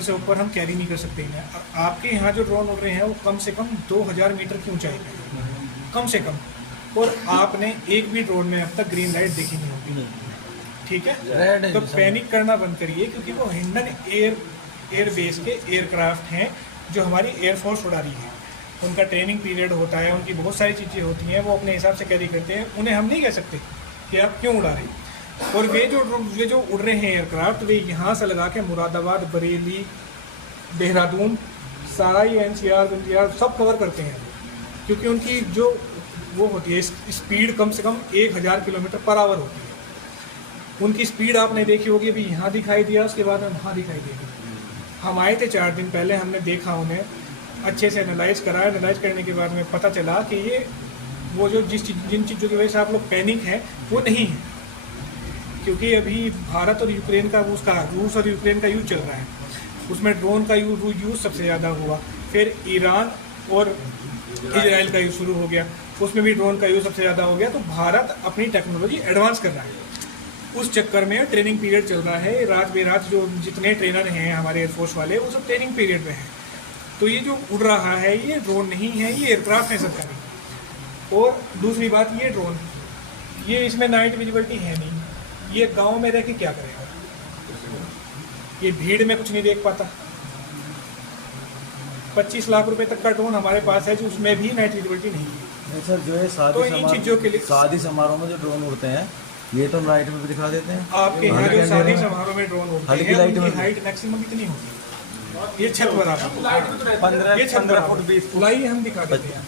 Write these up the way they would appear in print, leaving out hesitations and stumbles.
से ऊपर हम कैरी नहीं कर सकते हैं। आपके यहाँ जो ड्रोन उड़ रहे हैं वो कम से कम 2000 मीटर की ऊंचाई पे है, कम से कम। और आपने एक भी ड्रोन में अब तक ग्रीन लाइट देखी नहीं होगी, ठीक है? तो पैनिक करना बंद करिए, क्योंकि वो हिंडन एयरबेस के एयरक्राफ्ट हैं जो हमारी एयरफोर्स उड़ा रही है। उनका ट्रेनिंग पीरियड होता है, उनकी बहुत सारी चीज़ें होती हैं, वो अपने हिसाब से कैरी करते हैं। उन्हें हम नहीं कह सकते कि आप क्यों उड़ा रहे हैं। और वे जो उड़ रहे हैं एयरक्राफ्ट, वे यहाँ से लगा के मुरादाबाद, बरेली, देहरादून, साराई, NCR सब कवर करते हैं, क्योंकि उनकी जो वो होती है स्पीड कम से कम 1000 किलोमीटर पर आवर होती है। उनकी स्पीड आपने देखी होगी, अभी यहाँ दिखाई दिया, उसके बाद हम वहाँ दिखाई देगी। हम आए थे 4 दिन पहले, हमने देखा, उन्हें अच्छे से एनालाइज करा। एनालाइज करने के बाद में पता चला कि ये वो जो जिन चीज़ों की वजह से आप लोग पैनिक हैं वो नहीं है, क्योंकि अभी भारत और यूक्रेन का रूस और यूक्रेन का युद्ध चल रहा है, उसमें ड्रोन का यूज़ सबसे ज़्यादा हुआ। फिर ईरान और इजराइल का यूज़ शुरू हो गया, उसमें भी ड्रोन का यूज़ सबसे ज़्यादा हो गया। तो भारत अपनी टेक्नोलॉजी एडवांस कर रहा है, उस चक्कर में ट्रेनिंग पीरियड चल रहा है। रात बेरात जो जितने ट्रेनर हैं हमारे एयरफोर्स वाले, वो सब ट्रेनिंग पीरियड में हैं। तो ये जो उड़ रहा है ये ड्रोन नहीं है, ये एयरक्राफ्ट है सरकारी। और दूसरी बात, ये ड्रोन, ये इसमें नाइट विजिबिलिटी है नहीं, ये गांव में रह के क्या करेगा? ये भीड़ में कुछ नहीं देख पाता। 25 लाख रुपए तक का ड्रोन हमारे पास है, जो उसमें भी नाइट विजिबिलिटी नहीं है। सर जो है शादी समारोह में जो ड्रोन उड़ते हैं, ये तो लाइट में भी दिखा देते हैं। आपके यहाँ जो शादी समारोह में ड्रोन उड़ते हैं, उनकी हाइट मैक्सिमम इतनी होती है, ये छत बराबर 15 फुट 20 फुट लाइए, हम दिखा देते हैं।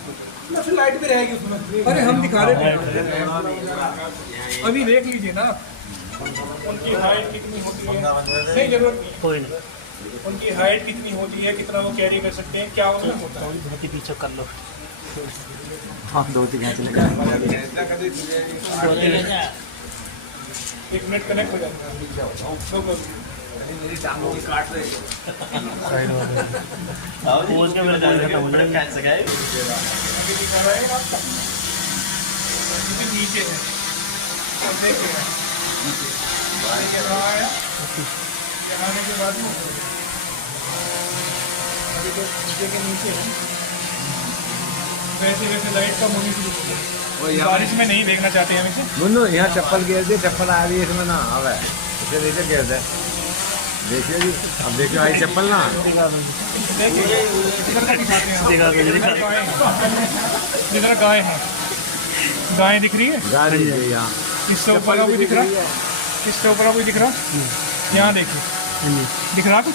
लाइट भी रहेगी उसमें, अरे हम दिखा देते हैं, अभी देख लीजिए ना उनकी हाइट कितनी होती है। नहीं, जरूरत कोई नहीं, उनकी हाइट कितनी होती है, कितना वो कैरी कर सकते हैं, क्या उनमें होता है। बहुत ही पीछे कर लो। हाँ, 2-3 चलेगा। 1 मिनट कनेक्ट हो जाएगा। मेरी टांगों की काट रहे साइड वाले पोज के मेरे जान खत्म हो जाएगा। कैसे गए अभी दिखा रहा है आपका, ये नीचे है, और देख रहे हैं यहाँ आया, यहाँ आने के बाद अभी जो नीचे के नीचे है, वैसे वैसे लाइट का मोनिटर बारिश में नहीं देखना चाहते हम इसे। मुन्नू यहाँ चप्पल गिर दी, चप्पल आ रही है इसमें ना आवे, इसे नीचे गिर दे। देखिए जी, अब देखिए आई चप्पल ना, जिधर गाय है, गाय दिख रही है, गाड़ी यहाँ इससे ऊपर का भी दिख रहा, इससे ऊपर का भी दिख रहा, यहाँ देखिए दिख रहा कुछ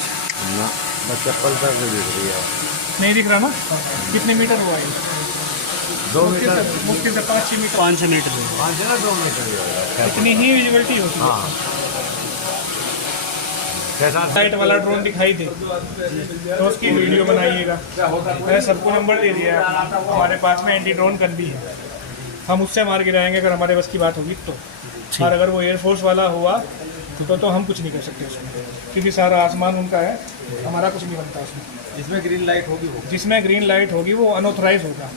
ना, बस चप्पल तक दिख रही है, नहीं दिख रहा ना। कितने मीटर हुआ है? 2 मीटर, मुश्किल से 5-6 मीटर, 5-6 मीटर 2 मीटर इतनी ही विजिबिलिटी होती है। हाँ, लाइट वाला ड्रोन दिखाई दे तो उसकी वीडियो बनाइएगा। मैंने सबको नंबर दे दिया है, हमारे पास में एंटी ड्रोन गन भी है, हम उससे मार गिराएंगे अगर हमारे बस की बात होगी तो। और अगर वो एयरफोर्स वाला हुआ तो हम कुछ नहीं कर सकते उसमें, क्योंकि सारा आसमान उनका है, हमारा कुछ नहीं बनता उसमें। जिसमें ग्रीन लाइट होगी जिसमें ग्रीन लाइट होगी वो अनऑथराइज होगा।